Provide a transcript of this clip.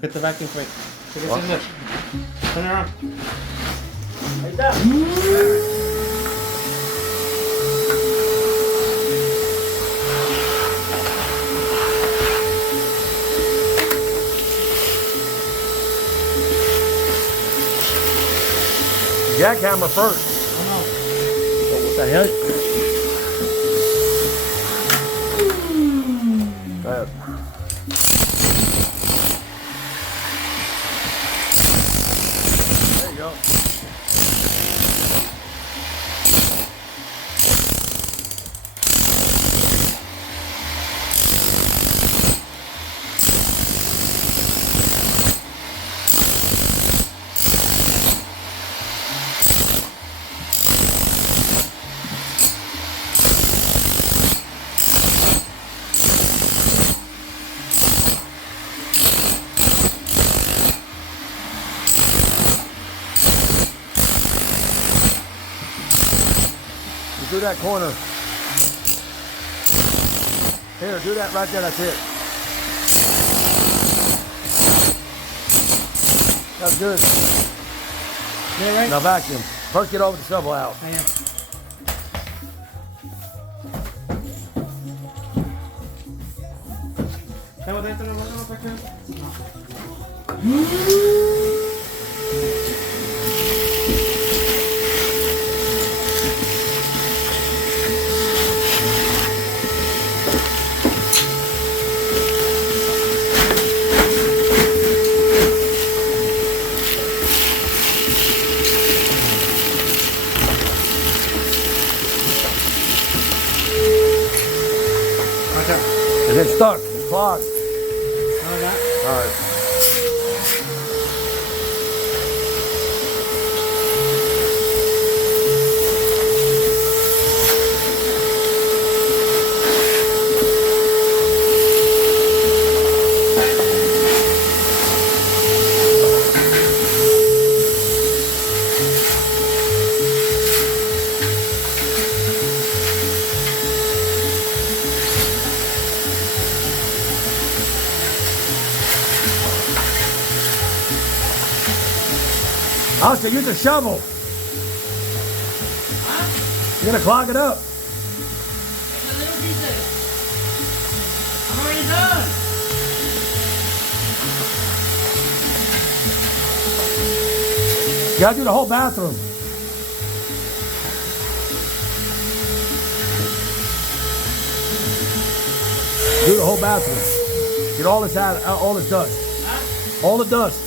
Get the vacuum quick. Take it in there. Turn it around. Like that. Jackhammer first. Oh no. Oh, what the hell? There you go. Do that corner. Here, do that right there, that's it. That's good. Yeah, right? Now vacuum. First get over the shovel out. Yeah. ¿Estamos dentro del horno para acá? Is it stuck? It's clogged. No, that. All right. Austin, use a shovel. Huh? You're gonna clog it up. It's a little piece. I'm already done. You gotta do the whole bathroom. Do the whole bathroom. Get all this out, all this dust. Huh? All the dust.